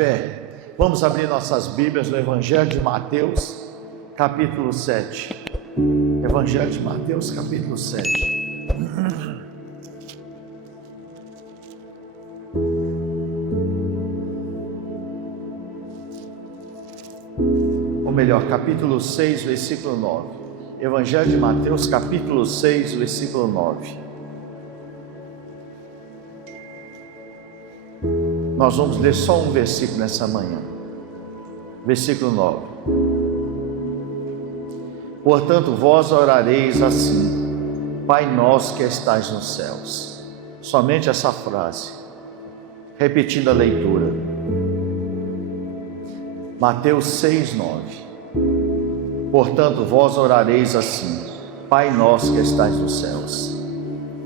pé. Vamos abrir nossas Bíblias no Evangelho de Mateus, capítulo 7. Evangelho de Mateus, capítulo 7. Ou melhor, capítulo 6, versículo 9. Evangelho de Mateus, capítulo 6, versículo 9. Nós vamos ler só um versículo nessa manhã. Versículo 9. Portanto, vós orareis assim: Pai nosso que estais nos céus. Somente essa frase, repetindo a leitura. Mateus 6, 9. Portanto, vós orareis assim: Pai nosso que estais nos céus.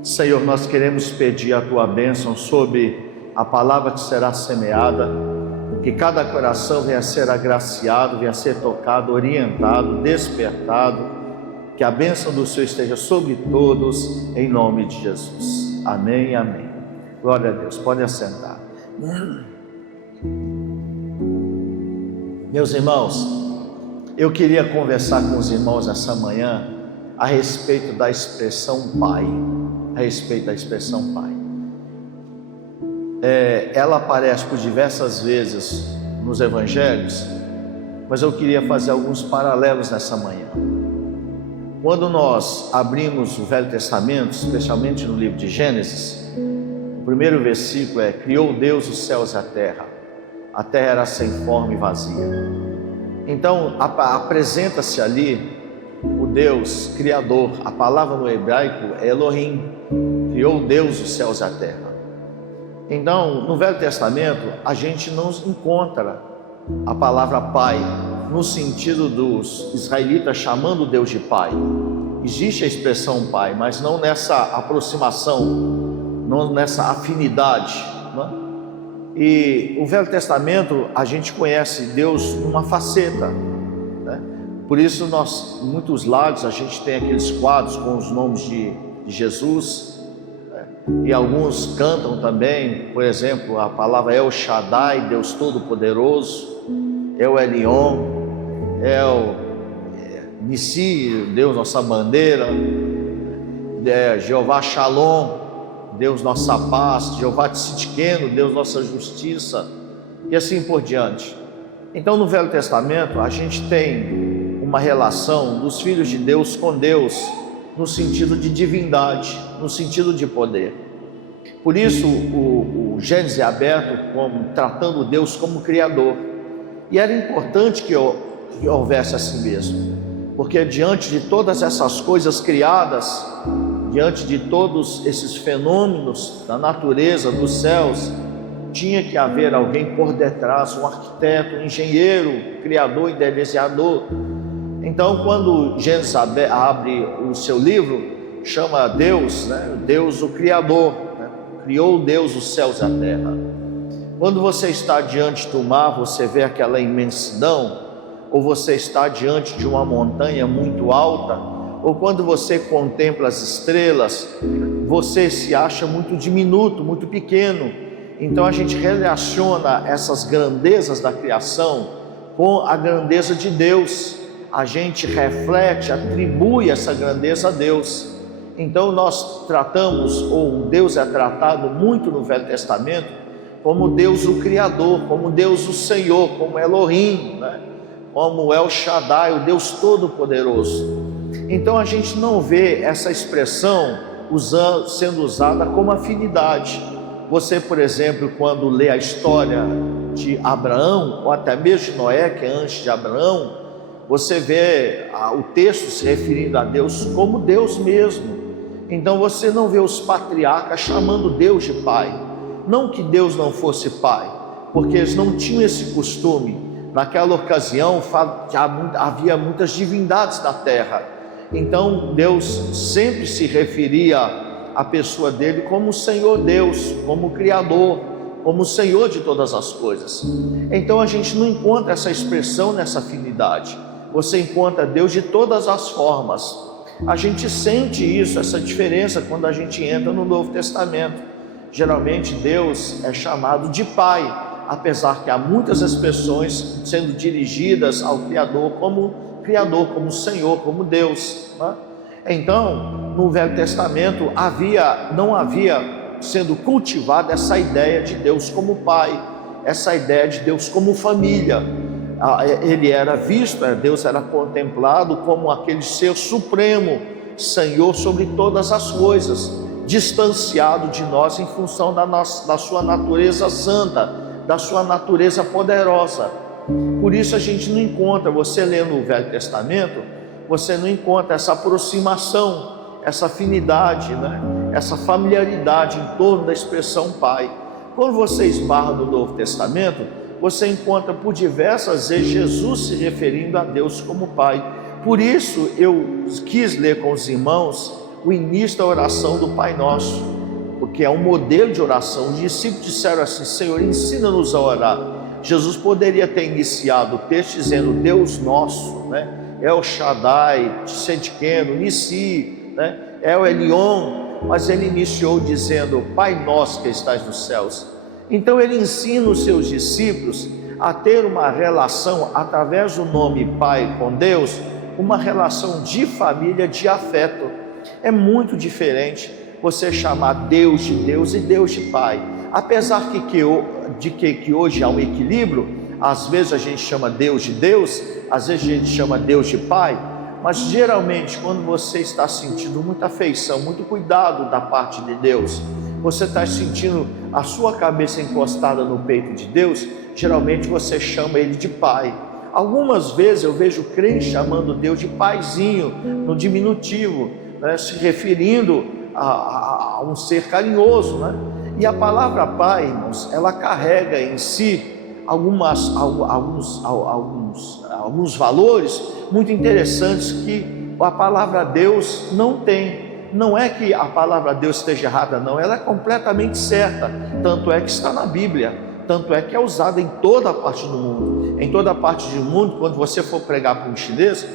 Senhor, nós queremos pedir a tua bênção sobre a palavra que será semeada, que cada coração venha a ser agraciado, venha a ser tocado, orientado, despertado, que a bênção do Senhor esteja sobre todos, em nome de Jesus. Amém, amém. Glória a Deus, pode assentar. Meus irmãos, eu queria conversar com os irmãos essa manhã a respeito da expressão Pai, Pai. Ela aparece por diversas vezes nos evangelhos, mas eu queria fazer alguns paralelos nessa manhã. Quando nós abrimos o Velho Testamento, especialmente no livro de Gênesis, o primeiro versículo é: criou Deus os céus e a terra era sem forma e vazia. Então apresenta-se ali o Deus Criador. A palavra no hebraico é Elohim. Criou Deus os céus e a terra. Então, no Velho Testamento, a gente não encontra a palavra Pai no sentido dos israelitas chamando Deus de Pai. Existe a expressão Pai, mas não nessa aproximação, não nessa afinidade, não é? E o Velho Testamento, a gente conhece Deus numa faceta, né? Por isso, em muitos lados, a gente tem aqueles quadros com os nomes de Jesus. E alguns cantam também, por exemplo, a palavra El Shaddai, Deus Todo-Poderoso, El Elyon, El Nissi, Deus nossa bandeira, Jeová Shalom, Deus nossa paz, Jeová Tzidkenu, Deus nossa justiça, e assim por diante. Então, no Velho Testamento, a gente tem uma relação dos filhos de Deus com Deus, no sentido de divindade, no sentido de poder. Por isso o Gênesis é aberto tratando Deus como Criador. E era importante que houvesse assim mesmo, porque diante de todas essas coisas criadas, diante de todos esses fenômenos da natureza, dos céus, tinha que haver alguém por detrás, um arquiteto, um engenheiro, criador, idealizador. Então, quando Gênesis abre o seu livro, chama Deus, né? Deus o Criador, né? Criou Deus os céus e a terra. Quando você está diante do mar, você vê aquela imensidão, ou você está diante de uma montanha muito alta, ou quando você contempla as estrelas, você se acha muito diminuto, muito pequeno. Então a gente relaciona essas grandezas da criação com a grandeza de Deus. A gente reflete, atribui essa grandeza a Deus. Então nós tratamos, ou Deus é tratado muito no Velho Testamento, como Deus o Criador, como Deus o Senhor, como Elohim, né? Como El Shaddai, o Deus Todo-Poderoso. Então a gente não vê essa expressão sendo usada como afinidade. Você, por exemplo, quando lê a história de Abraão, ou até mesmo de Noé, que é antes de Abraão, você vê o texto se referindo a Deus como Deus mesmo. Então você não vê os patriarcas chamando Deus de Pai. Não que Deus não fosse Pai, porque eles não tinham esse costume. Naquela ocasião havia muitas divindades na terra. Então Deus sempre se referia à pessoa dele como o Senhor Deus, como o Criador, como o Senhor de todas as coisas. Então a gente não encontra essa expressão nessa afinidade. Você encontra Deus de todas as formas. A gente sente isso, essa diferença, quando a gente entra no Novo Testamento. Geralmente Deus é chamado de Pai, apesar que há muitas expressões sendo dirigidas ao Criador, como Senhor, como Deus, né? Então, no Velho Testamento não havia sendo cultivada essa ideia de Deus como Pai, essa ideia de Deus como família. Ele era visto, Deus era contemplado como aquele ser supremo, Senhor sobre todas as coisas, distanciado de nós em função da sua natureza santa, da sua natureza poderosa. Por isso a gente não encontra, você lendo o Velho Testamento, você não encontra essa aproximação, essa afinidade, né? Essa familiaridade em torno da expressão Pai. Quando você esbarra no Novo Testamento, você encontra por diversas vezes Jesus se referindo a Deus como Pai. Por isso eu quis ler com os irmãos o início da oração do Pai Nosso, porque é um modelo de oração. Os discípulos disseram assim: Senhor, ensina-nos a orar. Jesus poderia ter iniciado o texto dizendo Deus Nosso, né? El Shaddai, Tzedkenu, Nissi, né? El Elyon, mas ele iniciou dizendo Pai Nosso que estás nos céus. Então ele ensina os seus discípulos a ter uma relação através do nome Pai com Deus, uma relação de família, de afeto. É muito diferente você chamar Deus de Deus e Deus de Pai. Apesar que hoje há um equilíbrio, às vezes a gente chama Deus de Deus, às vezes a gente chama Deus de Pai, mas geralmente quando você está sentindo muita afeição, muito cuidado da parte de Deus, você está sentindo a sua cabeça encostada no peito de Deus, geralmente você chama Ele de Pai. Algumas vezes eu vejo crentes chamando Deus de Paizinho, no diminutivo, né, se referindo a um ser carinhoso, né? E a palavra Pai, irmãos, ela carrega em si alguns valores muito interessantes que a palavra Deus não tem. Não é que a palavra Deus esteja errada, não, ela é completamente certa, tanto é que está na Bíblia, tanto é que é usada em toda a parte do mundo. Em toda a parte do mundo, quando você for pregar para um chinês,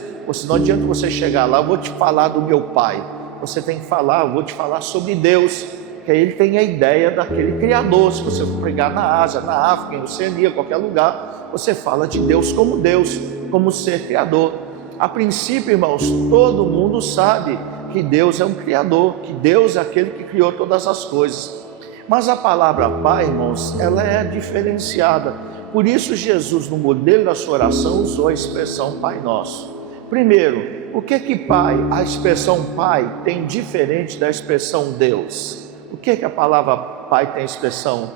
não adianta você chegar lá, eu vou te falar do meu pai, você tem que falar, eu vou te falar sobre Deus, que aí ele tem a ideia daquele Criador. Se você for pregar na Ásia, na África, em Oceania, qualquer lugar, você fala de Deus, como ser Criador. A princípio, irmãos, todo mundo sabe que Deus é um Criador, que Deus é aquele que criou todas as coisas. Mas a palavra Pai, irmãos, ela é diferenciada. Por isso Jesus, no modelo da sua oração, usou a expressão Pai Nosso. Primeiro, o que Pai, a expressão Pai tem diferente da expressão Deus? O que a palavra Pai tem expressão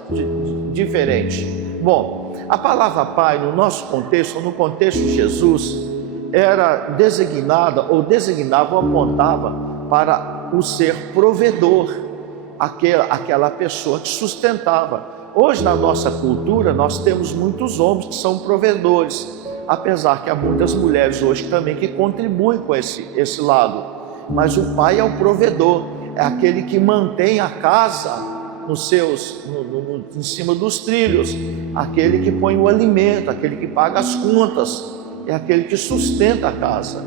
diferente? Bom, a palavra Pai, no nosso contexto, no contexto de Jesus, era designada ou designava ou apontava para o ser provedor, aquela pessoa que sustentava. Hoje na nossa cultura nós temos muitos homens que são provedores, apesar que há muitas mulheres hoje também que contribuem com esse lado, mas o pai é o provedor, é aquele que mantém a casa em cima dos trilhos, aquele que põe o alimento, aquele que paga as contas, é aquele que sustenta a casa.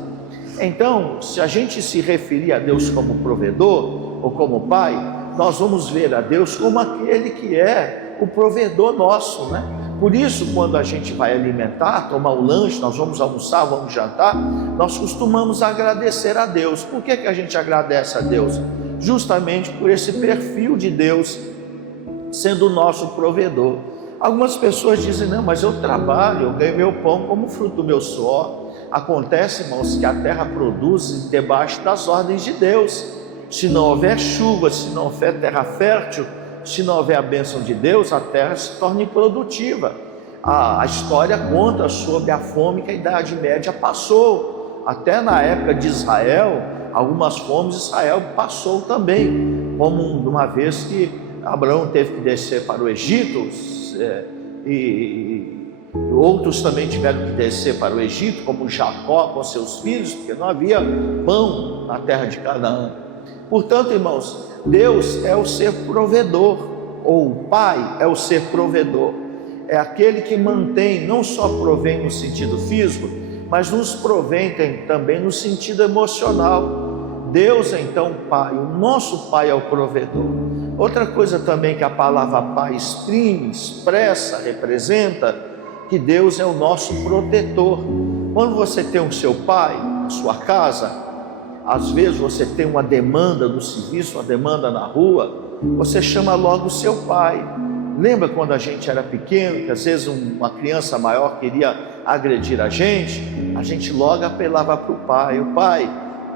Então, se a gente se referir a Deus como provedor ou como pai, nós vamos ver a Deus como aquele que é o provedor nosso, né? Por isso, quando a gente vai alimentar, tomar o lanche, nós vamos almoçar, vamos jantar, nós costumamos agradecer a Deus. Por que a gente agradece a Deus? Justamente por esse perfil de Deus sendo o nosso provedor. Algumas pessoas dizem, não, mas eu trabalho, eu ganho meu pão como fruto do meu suor. Acontece, irmãos, que a terra produz debaixo das ordens de Deus. Se não houver chuva, se não houver terra fértil, se não houver a bênção de Deus, a terra se torna improdutiva. A história conta sobre a fome que a Idade Média passou. Até na época de Israel, algumas fomes Israel passou também, como uma vez que Abraão teve que descer para o Egito, e outros também tiveram que descer para o Egito, como Jacó com seus filhos, porque não havia pão na terra de Canaã. Portanto, irmãos, Deus é o ser provedor, ou o Pai é o ser provedor, é aquele que mantém, não só provém no sentido físico, mas nos provém também no sentido emocional. Deus, então, Pai, o nosso Pai é o provedor. Outra coisa também que a palavra Pai exprime, expressa, representa, que Deus é o nosso protetor. Quando você tem o seu pai na sua casa, às vezes você tem uma demanda no serviço, uma demanda na rua, você chama logo o seu pai. Lembra quando a gente era pequeno, que às vezes uma criança maior queria agredir a gente logo apelava para o pai: o pai,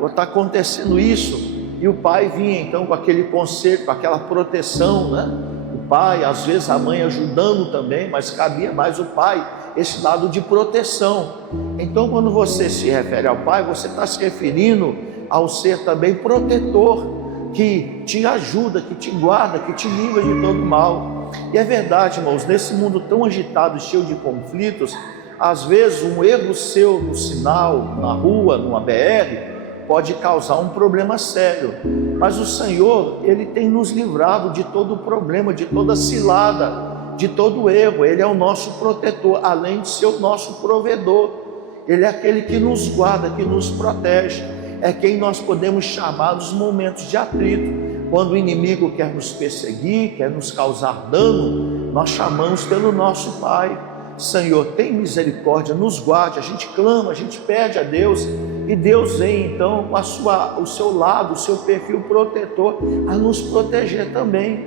está acontecendo isso. E o pai vinha então com aquele conserto, com aquela proteção, né? O pai, às vezes a mãe ajudando também, mas cabia mais o pai, esse lado de proteção. Então, quando você se refere ao pai, você está se referindo ao ser também protetor, que te ajuda, que te guarda, que te livra de todo mal. E é verdade, irmãos, nesse mundo tão agitado, cheio de conflitos, às vezes um erro seu no sinal, na rua, numa BR, pode causar um problema sério. Mas o Senhor, Ele tem nos livrado de todo problema, de toda cilada, de todo erro. Ele é o nosso protetor, além de ser o nosso provedor. Ele é aquele que nos guarda, que nos protege. É quem nós podemos chamar nos momentos de atrito. Quando o inimigo quer nos perseguir, quer nos causar dano, nós chamamos pelo nosso Pai. Senhor, tem misericórdia, nos guarde. A gente clama, a gente pede a Deus, e Deus vem então com o seu lado, o seu perfil protetor, a nos proteger também.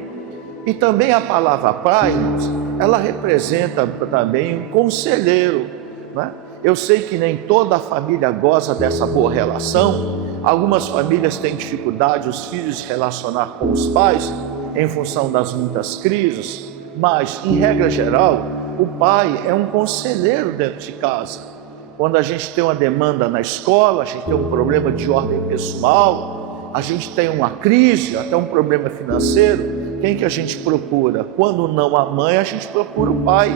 E também a palavra Pai, irmãos, ela representa também um conselheiro, né? Eu sei que nem toda a família goza dessa boa relação. Algumas famílias têm dificuldade, os filhos, se relacionar com os pais, em função das muitas crises, mas em regra geral, o pai é um conselheiro dentro de casa. Quando a gente tem uma demanda na escola, a gente tem um problema de ordem pessoal, a gente tem uma crise, até um problema financeiro, quem que a gente procura? Quando não a mãe, a gente procura o pai,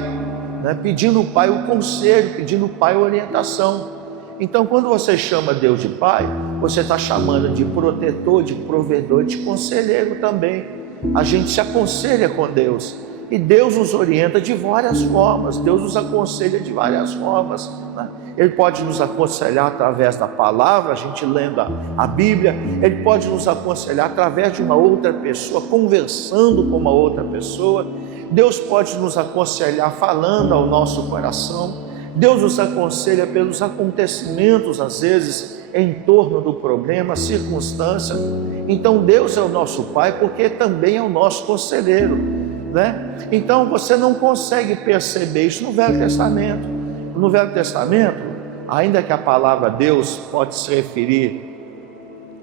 né? Pedindo o pai o conselho, pedindo o pai a orientação. Então, quando você chama Deus de pai, você está chamando de protetor, de provedor, de conselheiro também. A gente se aconselha com Deus. E Deus nos orienta de várias formas, Deus nos aconselha de várias formas, né? Ele pode nos aconselhar através da palavra, a gente lendo a Bíblia. Ele pode nos aconselhar através de uma outra pessoa, conversando com uma outra pessoa. Deus pode nos aconselhar falando ao nosso coração. Deus nos aconselha pelos acontecimentos, às vezes, em torno do problema, circunstância. Então Deus é o nosso Pai, porque também é o nosso conselheiro, né? Então você não consegue perceber isso no Velho Testamento. No Velho Testamento, ainda que a palavra Deus pode se referir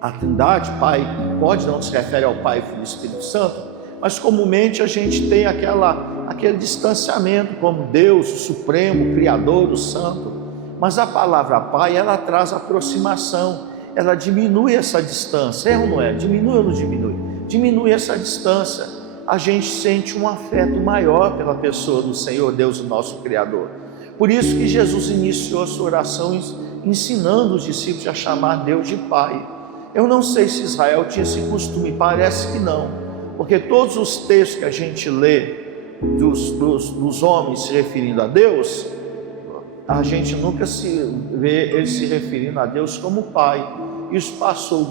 à Trindade, Pai, não se refere ao Pai, Filho e Espírito Santo, mas comumente a gente tem aquele distanciamento como Deus, o Supremo, o Criador, o Santo. Mas a palavra Pai, ela traz aproximação, ela diminui essa distância, é ou não é? Diminui ou não diminui? Diminui essa distância. A gente sente um afeto maior pela pessoa do Senhor Deus, o nosso Criador. Por isso que Jesus iniciou a sua oração ensinando os discípulos a chamar Deus de Pai. Eu não sei se Israel tinha esse costume, parece que não, porque todos os textos que a gente lê dos homens se referindo a Deus, a gente nunca se vê eles se referindo a Deus como Pai. Isso passou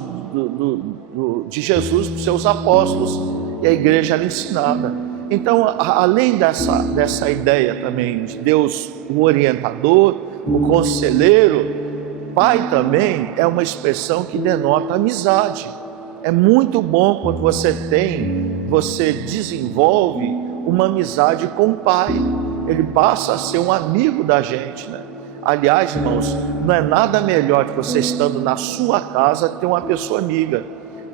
de Jesus para os seus apóstolos, e a igreja era ensinada. Então, além dessa ideia também de Deus, o orientador, o conselheiro, Pai também é uma expressão que denota amizade. É muito bom quando você desenvolve uma amizade com o Pai. Ele passa a ser um amigo da gente, né? Aliás, irmãos, não é nada melhor que você estando na sua casa ter uma pessoa amiga.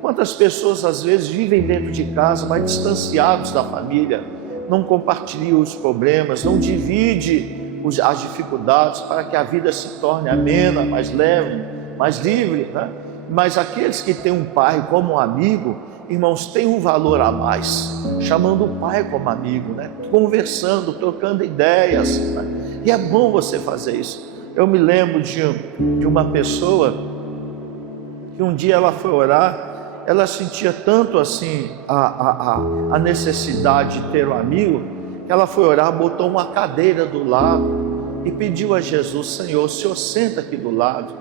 Quantas pessoas às vezes vivem dentro de casa, mas distanciados da família, não compartilham os problemas, não dividem as dificuldades para que a vida se torne amena, mais leve, mais livre, né? Mas aqueles que têm um pai como um amigo, irmãos, têm um valor a mais, chamando o pai como amigo, né? Conversando, trocando ideias, né? E é bom você fazer isso. Eu me lembro de uma pessoa que um dia ela foi orar. Ela sentia tanto assim a necessidade de ter um amigo, que ela foi orar, botou uma cadeira do lado e pediu a Jesus: Senhor, o Senhor senta aqui do lado,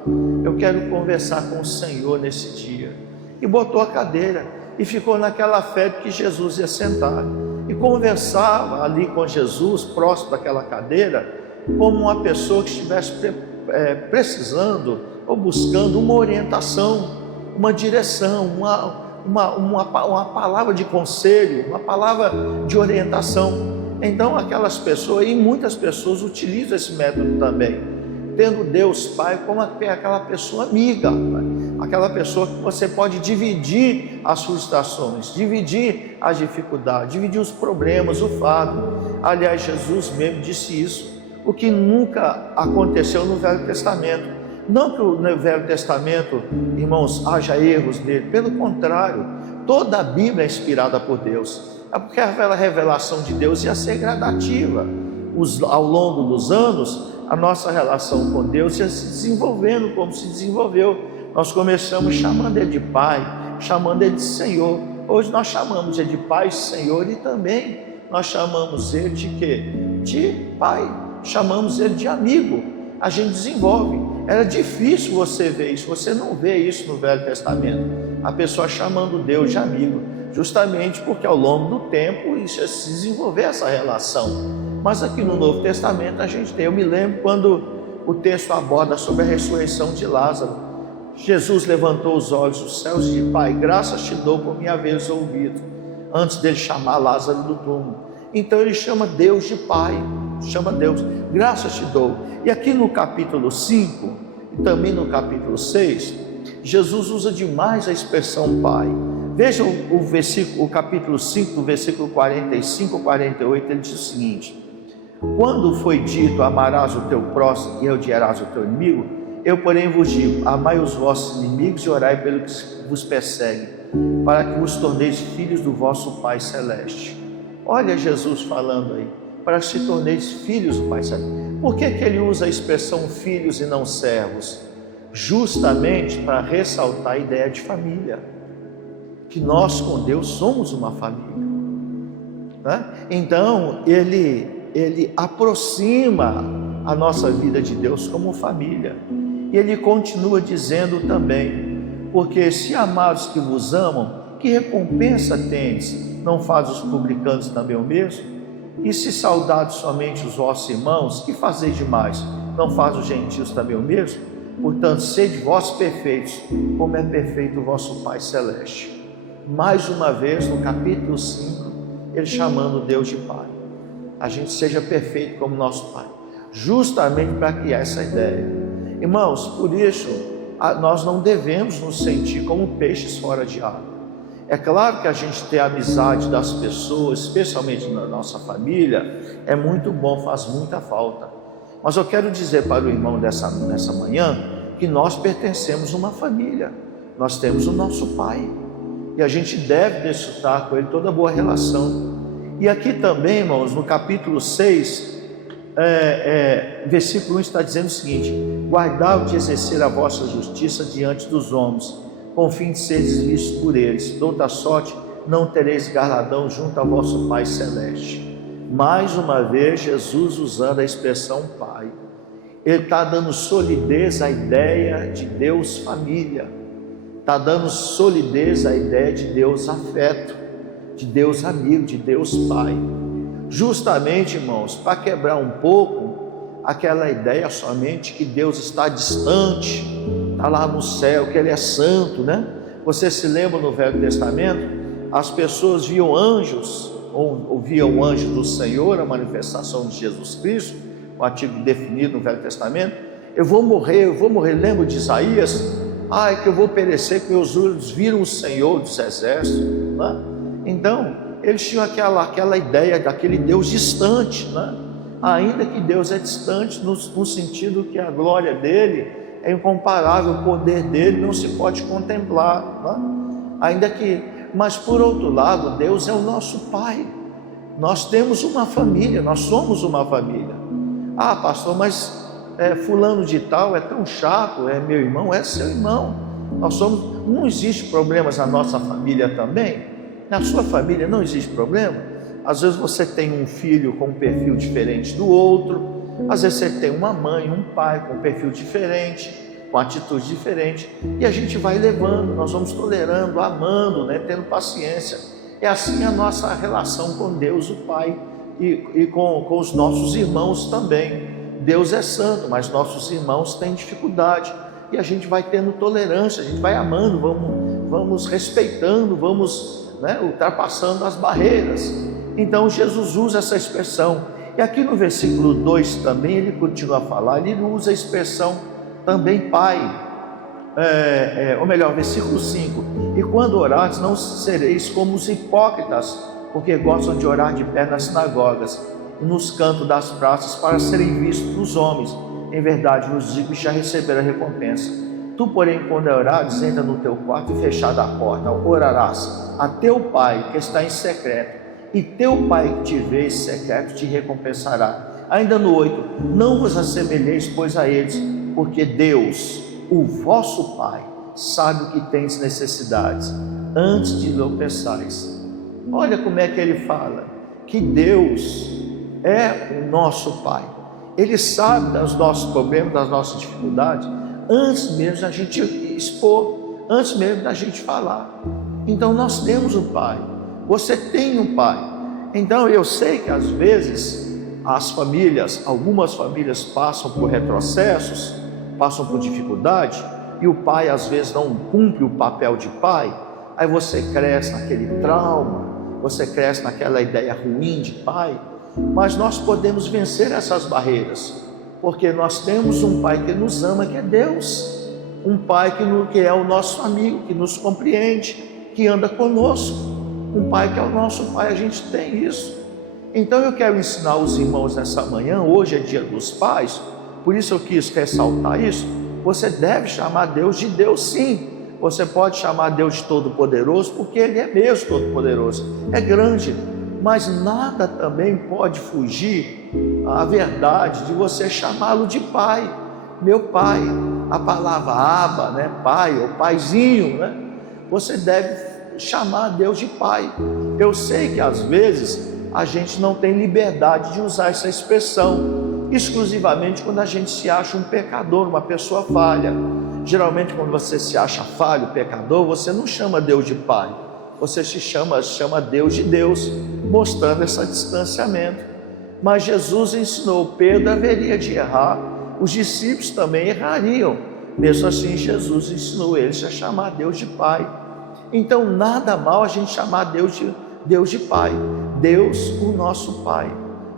eu quero conversar com o Senhor nesse dia. E botou a cadeira, e ficou naquela fé de que Jesus ia sentar. E conversava ali com Jesus, próximo daquela cadeira, como uma pessoa que estivesse precisando ou buscando uma orientação, uma direção, uma palavra de conselho, uma palavra de orientação. Então aquelas pessoas, e muitas pessoas utilizam esse método também, tendo Deus Pai como aquela pessoa amiga, aquela pessoa que você pode dividir as frustrações, dividir as dificuldades, dividir os problemas, o fardo. Aliás, Jesus mesmo disse isso, o que nunca aconteceu no Velho Testamento. Não que no Velho Testamento, irmãos, haja erros nele, pelo contrário, toda a Bíblia é inspirada por Deus. É porque a revelação de Deus ia ser gradativa. Ao longo dos anos, a nossa relação com Deus ia se desenvolvendo como se desenvolveu. Nós começamos chamando Ele de Pai, chamando Ele de Senhor. Hoje nós chamamos Ele de Pai e Senhor, e também nós chamamos Ele de quê? De Pai, chamamos Ele de amigo. A gente desenvolve. Era difícil você ver isso, você não vê isso no Velho Testamento, a pessoa chamando Deus de amigo, justamente porque ao longo do tempo isso é se desenvolver essa relação. Mas aqui no Novo Testamento a gente tem, eu me lembro quando o texto aborda sobre a ressurreição de Lázaro. Jesus levantou os olhos dos céus e disse: Pai, graças te dou por me haveres ouvido, antes dele chamar Lázaro do túmulo. Então ele chama Deus de Pai, chama Deus, graças te dou. E aqui no capítulo 5 e também no capítulo 6, Jesus usa demais a expressão Pai. Vejam o capítulo 5, versículo 45 e 48, ele diz o seguinte: quando foi dito, amarás o teu próximo e odiarás o teu inimigo, eu porém vos digo, amai os vossos inimigos e orai pelo que vos persegue, para que vos torneis filhos do vosso Pai Celeste. Olha Jesus falando aí, para que se torneis filhos do Pai Celeste. Por que ele usa a expressão filhos e não servos? Justamente para ressaltar a ideia de família, que nós com Deus somos uma família, né? Então ele aproxima a nossa vida de Deus como família. E ele continua dizendo também: porque se amados que vos amam, que recompensa tendes? Não faz os publicanos também o mesmo? E se saudados somente os vossos irmãos, que fazeis demais? Não faz os gentios também o mesmo? Portanto, sede vós perfeitos, como é perfeito o vosso Pai Celeste. Mais uma vez, no capítulo 5, ele chamando Deus de Pai. A gente seja perfeito como nosso Pai, justamente para criar essa ideia. Irmãos, por isso, nós não devemos nos sentir como peixes fora de água. É claro que a gente ter a amizade das pessoas, especialmente na nossa família, é muito bom, faz muita falta. Mas eu quero dizer para o irmão nessa manhã, que nós pertencemos a uma família, nós temos o nosso Pai, e a gente deve desfrutar com Ele toda boa relação. E aqui também, irmãos, no capítulo 6, versículo 1 está dizendo o seguinte: guardai de exercer a vossa justiça diante dos homens, com o fim de seres vistos por eles, de outra sorte não tereis galardão junto ao vosso Pai Celeste. Mais uma vez, Jesus usando a expressão Pai, Ele está dando solidez à ideia de Deus família, está dando solidez à ideia de Deus afeto, de Deus amigo, de Deus Pai, justamente, irmãos, para quebrar um pouco aquela ideia somente que Deus está distante, está lá no céu, que Ele é santo, né? Você se lembra no Velho Testamento, as pessoas viam anjos, ou viam o anjo do Senhor, a manifestação de Jesus Cristo, o artigo definido no Velho Testamento. Eu vou morrer, lembra de Isaías? Ai, que eu vou perecer, que meus olhos viram o Senhor dos exércitos, né? Então, eles tinham aquela ideia daquele Deus distante, né? Ainda que Deus é distante no sentido que a glória dele é incomparável, o poder dele não se pode contemplar, né? Mas por outro lado, Deus é o nosso Pai, nós temos uma família, nós somos uma família. Ah, pastor, mas fulano de tal é tão chato, é meu irmão, é seu irmão. Não existe problemas na nossa família também? Na sua família não existe problema? Às vezes você tem um filho com um perfil diferente do outro, às vezes você tem uma mãe, um pai com um perfil diferente, com atitude diferente, e a gente vai levando, nós vamos tolerando, amando, né? Tendo paciência. É assim a nossa relação com Deus, o Pai, e com os nossos irmãos também. Deus é santo, mas nossos irmãos têm dificuldade, e a gente vai tendo tolerância, a gente vai amando, vamos respeitando, vamos, né, ultrapassando as barreiras. Então Jesus usa essa expressão, e aqui no versículo 2 também ele continua a falar, ele usa a expressão também Pai, ou melhor, versículo 5, e quando orares não sereis como os hipócritas, porque gostam de orar de pé nas sinagogas e nos cantos das praças para serem vistos dos homens. Em verdade vos digo que já receberam a recompensa. Tu, porém, quando orares, entra no teu quarto e fechada a porta, orarás a teu Pai que está em secreto, e teu Pai que te vê em secreto te recompensará. Ainda no 8, não vos assemelheis, pois, a eles, porque Deus, o vosso Pai, sabe o que tens necessidades, antes de não pensais. Olha como é que ele fala, que Deus é o nosso Pai. Ele sabe dos nossos problemas, das nossas dificuldades, antes mesmo da gente expor, antes mesmo da gente falar. Então nós temos um Pai, você tem um Pai. Então eu sei que às vezes as famílias, algumas famílias passam por retrocessos, passam por dificuldade, e o pai às vezes não cumpre o papel de pai, aí você cresce naquele trauma, você cresce naquela ideia ruim de pai. Mas nós podemos vencer essas barreiras, porque nós temos um Pai que nos ama, que é Deus, um Pai que é o nosso amigo, que nos compreende, que anda conosco, um Pai que é o nosso Pai. A gente tem isso. Então eu quero ensinar os irmãos nessa manhã, hoje é dia dos pais, por isso eu quis ressaltar isso. Você deve chamar Deus de Deus, sim. Você pode chamar Deus de Todo-Poderoso, porque Ele é mesmo Todo-Poderoso, é grande. Mas nada também pode fugir à verdade de você chamá-lo de Pai. Meu Pai, a palavra Abba, né? Pai ou Paizinho, né? Você deve chamar Deus de Pai. Eu sei que às vezes a gente não tem liberdade de usar essa expressão, exclusivamente quando a gente se acha um pecador, uma pessoa falha. Geralmente quando você se acha falho, pecador, você não chama Deus de Pai, você chama Deus de Deus, mostrando esse distanciamento. Mas Jesus ensinou, Pedro haveria de errar, os discípulos também errariam, mesmo assim Jesus ensinou eles a chamar Deus de Pai. Então nada mal a gente chamar Deus de Pai, Deus o nosso Pai,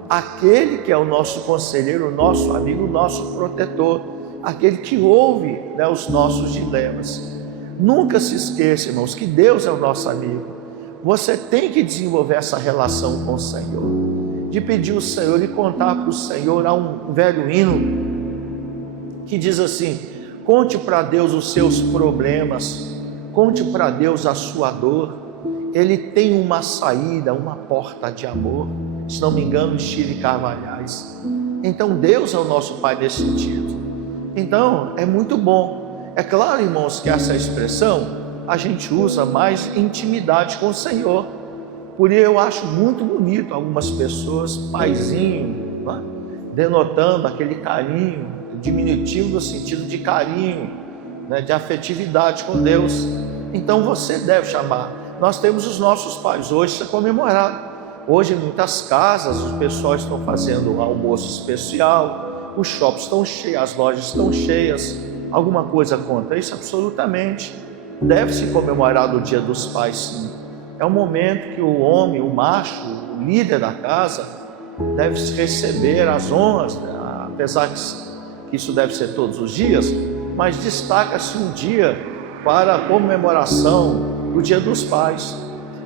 aquele que é o nosso conselheiro, o nosso amigo, o nosso protetor, aquele que ouve, né, os nossos dilemas. Nunca se esqueça, irmãos, que Deus é o nosso amigo. Você tem que desenvolver essa relação com o Senhor, de pedir ao Senhor e contar para o Senhor. Há um velho hino que diz assim: conte para Deus os seus problemas, conte para Deus a sua dor, Ele tem uma saída, uma porta de amor. Se não me engano, Chile Carvalhais. Então Deus é o nosso Pai nesse sentido. Então é muito bom. É claro, irmãos, que essa expressão a gente usa mais intimidade com o Senhor. Por isso eu acho muito bonito algumas pessoas, paizinho, né? Denotando aquele carinho, diminutivo no sentido de carinho, né? De afetividade com Deus. Então você deve chamar. Nós temos os nossos pais, hoje isso é comemorado. Hoje em muitas casas os pessoal estão fazendo um almoço especial, os shoppings estão cheios, as lojas estão cheias. Alguma coisa contra isso? Absolutamente. Deve-se comemorar o Dia dos Pais, sim. É um momento que o homem, o macho, o líder da casa, deve receber as honras, né? Apesar que isso deve ser todos os dias, mas destaca-se um dia para a comemoração do Dia dos Pais.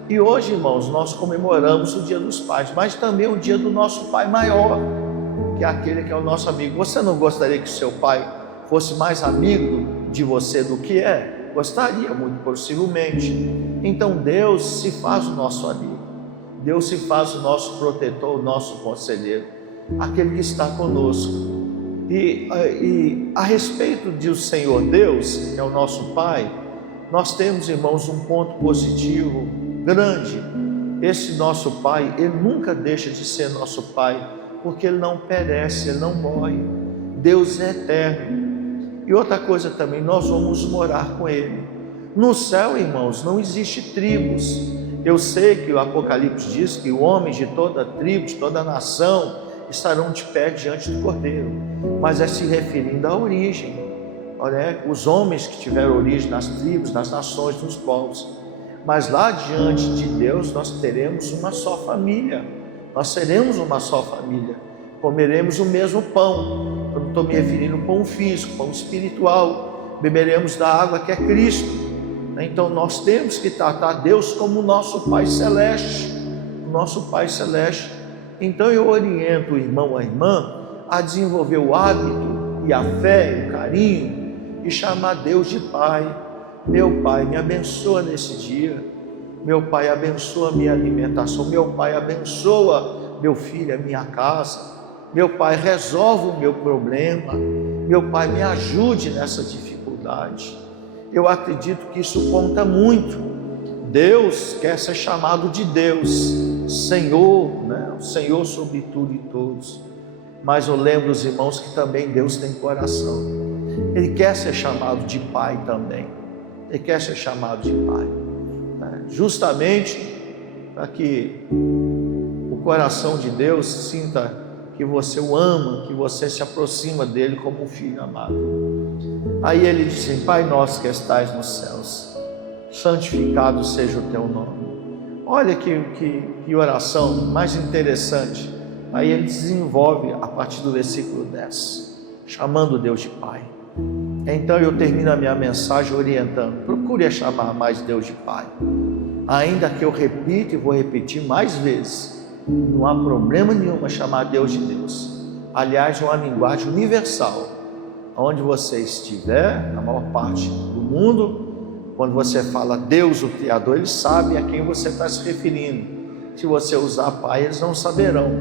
E hoje, irmãos, nós comemoramos o Dia dos Pais, mas também o dia do nosso Pai maior, que é aquele que é o nosso amigo. Você não gostaria que seu pai fosse mais amigo de você do que é? Gostaria, muito possivelmente. Então Deus se faz o nosso amigo, Deus se faz o nosso protetor, o nosso conselheiro, aquele que está conosco. E a respeito do Senhor Deus, que é o nosso Pai, nós temos, irmãos, um ponto positivo grande. Esse nosso Pai, Ele nunca deixa de ser nosso Pai, porque Ele não perece, Ele não morre. Deus é eterno. E outra coisa também, nós vamos morar com Ele. No céu, irmãos, não existe tribos. Eu sei que o Apocalipse diz que homens de toda tribo, de toda nação, estarão de pé diante do Cordeiro. Mas é se referindo à origem. Olha, os homens que tiveram origem nas tribos, nas nações, nos povos. Mas lá diante de Deus nós teremos uma só família. Nós seremos uma só família. Comeremos o mesmo pão. Eu não estou me referindo ao pão físico, pão espiritual. Beberemos da água que é Cristo. Então nós temos que tratar Deus como o nosso Pai Celeste. O nosso Pai Celeste. Então eu oriento o irmão, a irmã, a desenvolver o hábito e a fé, e o carinho, e chamar Deus de Pai. Meu Pai, me abençoa nesse dia. Meu Pai, abençoa a minha alimentação. Meu Pai, abençoa meu filho, a minha casa. Meu Pai, resolve o meu problema. Meu Pai, me ajude nessa dificuldade. Eu acredito que isso conta muito. Deus quer ser chamado de Deus, Senhor, né? O Senhor sobre tudo e todos. Mas eu lembro os irmãos que também Deus tem coração. Ele quer ser chamado de Pai também. Ele quer ser chamado de Pai, né? Justamente para que o coração de Deus sinta que você o ama, que você se aproxima dele como um filho amado. Aí ele diz assim: Pai nosso que estais nos céus, santificado seja o teu nome. Olha que oração mais interessante. Aí ele desenvolve a partir do versículo 10, chamando Deus de Pai. Então eu termino a minha mensagem orientando: procure chamar mais Deus de Pai. Ainda que eu repita e vou repetir mais vezes, não há problema nenhum a chamar Deus de Deus. Aliás, é uma linguagem universal. Onde você estiver, na maior parte do mundo, quando você fala Deus, o Criador, eles sabem a quem você está se referindo. Se você usar Pai, eles não saberão.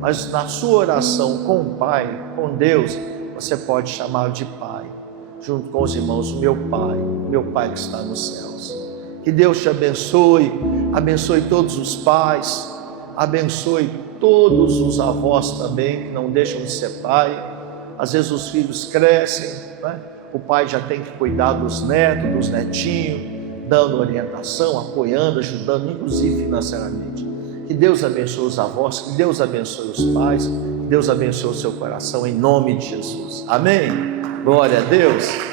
Mas na sua oração com o Pai, com Deus, você pode chamá-lo de Pai, junto com os irmãos: meu Pai que está nos céus. Que Deus te abençoe, abençoe todos os pais, abençoe todos os avós também, que não deixam de ser pai. Às vezes os filhos crescem, né? O pai já tem que cuidar dos netos, dos netinhos, dando orientação, apoiando, ajudando, inclusive financeiramente. Que Deus abençoe os avós, que Deus abençoe os pais, que Deus abençoe o seu coração, em nome de Jesus. Amém? Glória a Deus.